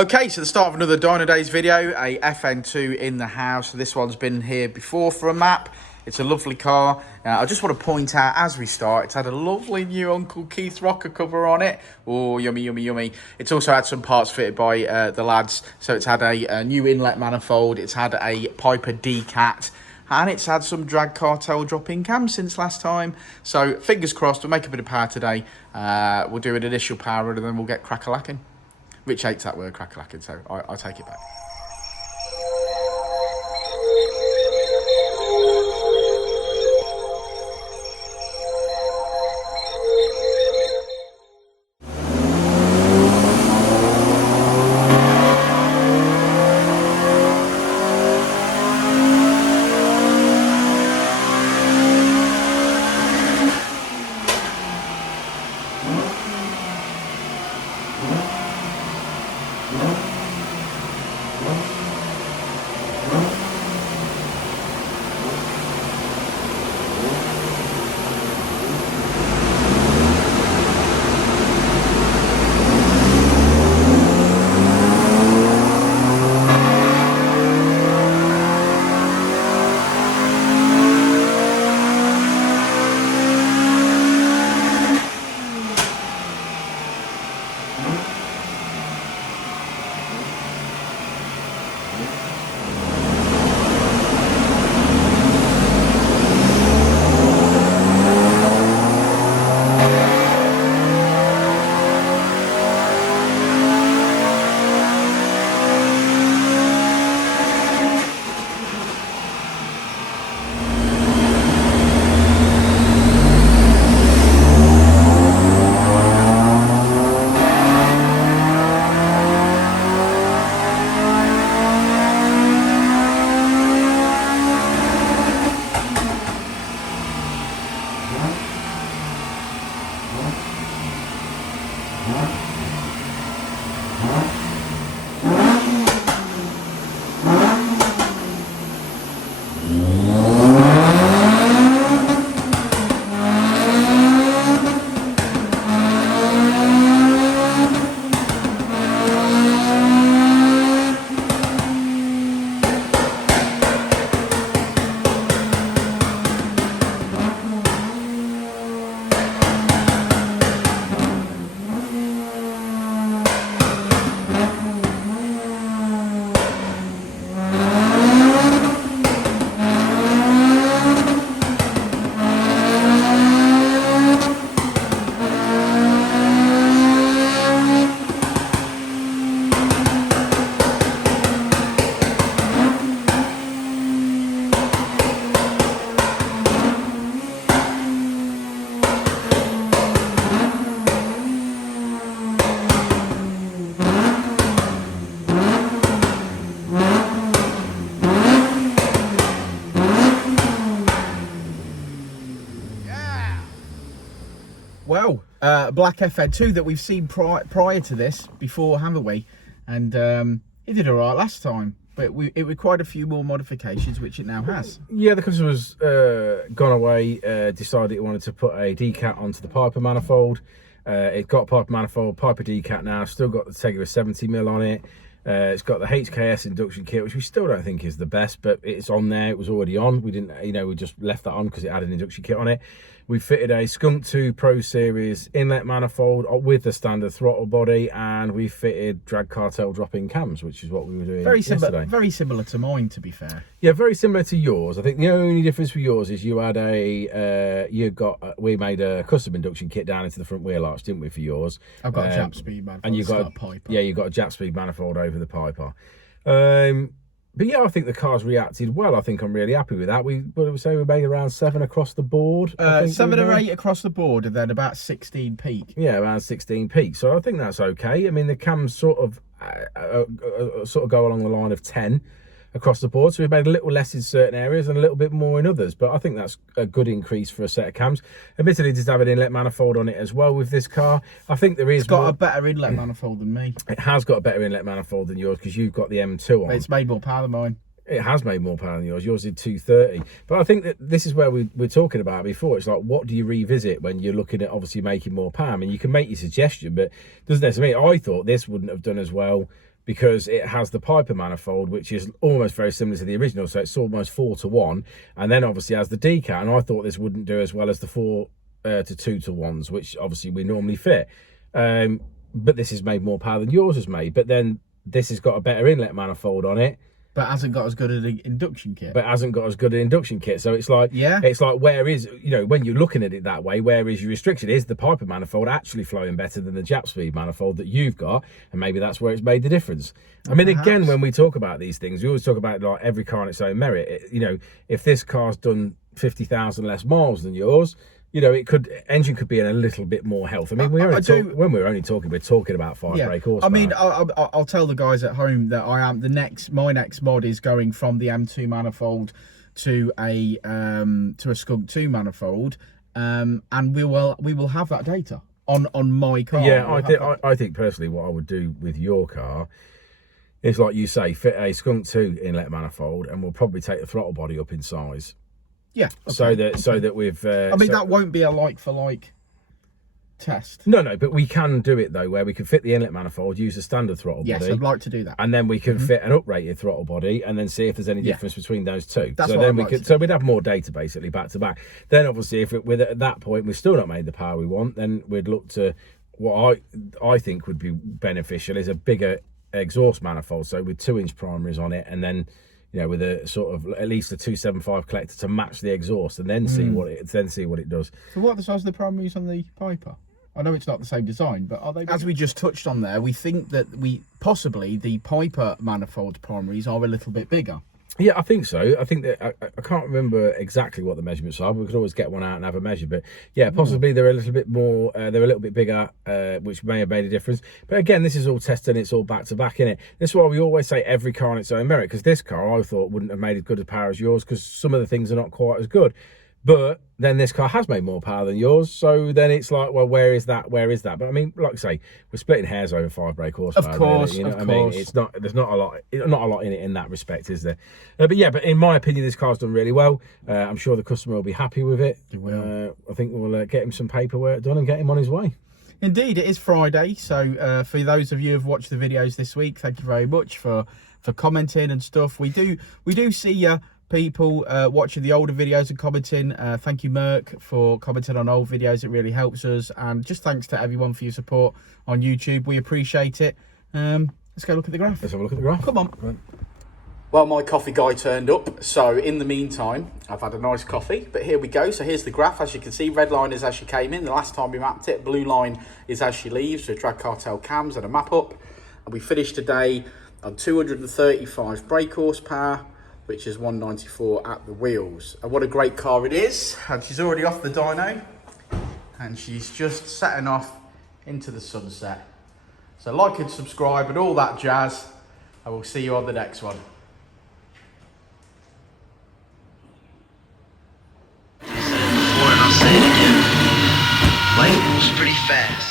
Okay, so the start of another Dynodaze video, a FN2 in the house. This one's been here before for a map. It's a lovely car. I just want to point out as we start, it's had a lovely new Uncle Keith rocker cover on it. Oh, yummy, yummy, yummy. It's also had some parts fitted by the lads. So it's had a new inlet manifold, it's had a TypeR decat, and it's had some drag Cartel drop-in cams since last time. So fingers crossed, we'll make a bit of power today. We'll do an initial power run and then we'll get crack-a-lacking. Rich hates that word, crack-a-lacking, so I'll take it back. Well, black FN2 that we've seen prior to this, before, haven't we? And it did all right last time, but it required a few more modifications, which it now has. Yeah, the customer's gone away, decided it wanted to put a decat onto the TypeR manifold. It got TypeR manifold, TypeR decat now, still got the Tegra 70mm on it. It's got the HKS induction kit, which we still don't think is the best, but it's on there. It was already on. We didn't, we just left that on because it had an induction kit on it. We fitted a Skunk 2 Pro Series inlet manifold with the standard throttle body, and we fitted drag Cartel drop-in cams, which is what we were doing yesterday. Very similar to mine, to be fair. Yeah, very similar to yours. I think the only difference with yours is you had we made a custom induction kit down into the front wheel arch, didn't we, for yours? I've got a Jap speed manifold, and you got a TypeR. Yeah, you got a Jap speed manifold over the TypeR. But yeah, I think the car's reacted well. I think I'm really happy with that. What did we say? We made around 7 across the board. 7 or 8 across the board, and then about 16 peak. Yeah, around 16 peak. So I think that's okay. I mean, the cams sort of go along the line of 10. across the board. So we've made a little less in certain areas and a little bit more in others, but I think that's a good increase for a set of cams. Admittedly, it does have an inlet manifold on it as well with this car. I think there is. It's got a better inlet manifold than me. It has got a better inlet manifold than yours because you've got the M2 on. But it's made more power than mine. It has made more power than yours. Yours did 230. But I think that this is where we're talking about before. It's like, what do you revisit when you're looking at obviously making more power? I mean, you can make your suggestion, but doesn't necessarily mean. I thought this wouldn't have done as well because it has the TypeR manifold, which is almost very similar to the original. So it's almost 4-to-1. And then obviously has the decat. And I thought this wouldn't do as well as the 4-to-2-to-1s, which obviously we normally fit. But this has made more power than yours has made. But then this has got a better inlet manifold on it. But hasn't got as good an induction kit. But hasn't got as good an induction kit. So it's like, it's like, where is, you know, when you're looking at it that way, where is your restriction? Is the TypeR manifold actually flowing better than the Jap speed manifold that you've got? And maybe that's where it's made the difference. I mean, again, when we talk about these things, we always talk about like every car on its own merit. You know, if this car's done 50,000 less miles than yours, you know, engine could be in a little bit more health. I mean, when we're only talking, we're talking about 5 brake horsepower. I mean, I'll tell the guys at home that my next mod is going from the M2 manifold to a Skunk 2 manifold, and we will have that data on my car. Yeah, I think personally, what I would do with your car is, like you say, fit a Skunk 2 inlet manifold, and we'll probably take the throttle body up in size. Yeah. Okay. So that we've. I mean, that won't be a like for like test. No, but we can do it though, where we can fit the inlet manifold, use a standard throttle body. Yes, I'd like to do that. And then we can fit an uprated throttle body, and then see if there's any difference between those two. That's so what then I'd we like could. So we'd have more data basically back to back. Then obviously, if at that point we've still not made the power we want, then we'd look to what I think would be beneficial is a bigger exhaust manifold. So with 2-inch primaries on it, and then, you know, with a sort of at least a 275 collector to match the exhaust, and then see what it does. So what are the size of the primaries on the TypeR? I know it's not the same design, but are they? As we just touched on there, we think that possibly the TypeR manifold primaries are a little bit bigger. Yeah, I think so. I think that I can't remember exactly what the measurements are. But we could always get one out and have a measure. But yeah, possibly they're a little bit more. They're a little bit bigger, which may have made a difference. But again, this is all tested. It's all back to back in it. This is why we always say every car on its own merit. Because this car, I thought, wouldn't have made as good a power as yours, because some of the things are not quite as good. But then this car has made more power than yours, so then it's like, well, where is that? Where is that? But I mean, like I say, we're splitting hairs over 5 brake horsepower. Of course, really, you know of what course. I mean? It's not. There's not a lot in it in that respect, is there? But yeah, but in my opinion, this car's done really well. I'm sure the customer will be happy with it. He will. I think we'll get him some paperwork done and get him on his way. Indeed, it is Friday, so for those of you who've watched the videos this week, thank you very much for commenting and stuff. We do see you. People watching the older videos and commenting. Thank you, Merc, for commenting on old videos. It really helps us. And just thanks to everyone for your support on YouTube. We appreciate it. Let's go look at the graph. Let's have a look at the graph. Come on. Right. Well, my coffee guy turned up. So in the meantime, I've had a nice coffee. But here we go. So here's the graph. As you can see, red line is as she came in. The last time we mapped it. Blue line is as she leaves. So drag Cartel cams and a map up. And we finished today on 235 brake horsepower, which is 194 at the wheels. And what a great car it is. And she's already off the dyno, and she's just setting off into the sunset. So like and subscribe and all that jazz. I will see you on the next one. Before, and I'll say it again. Life moves pretty fast.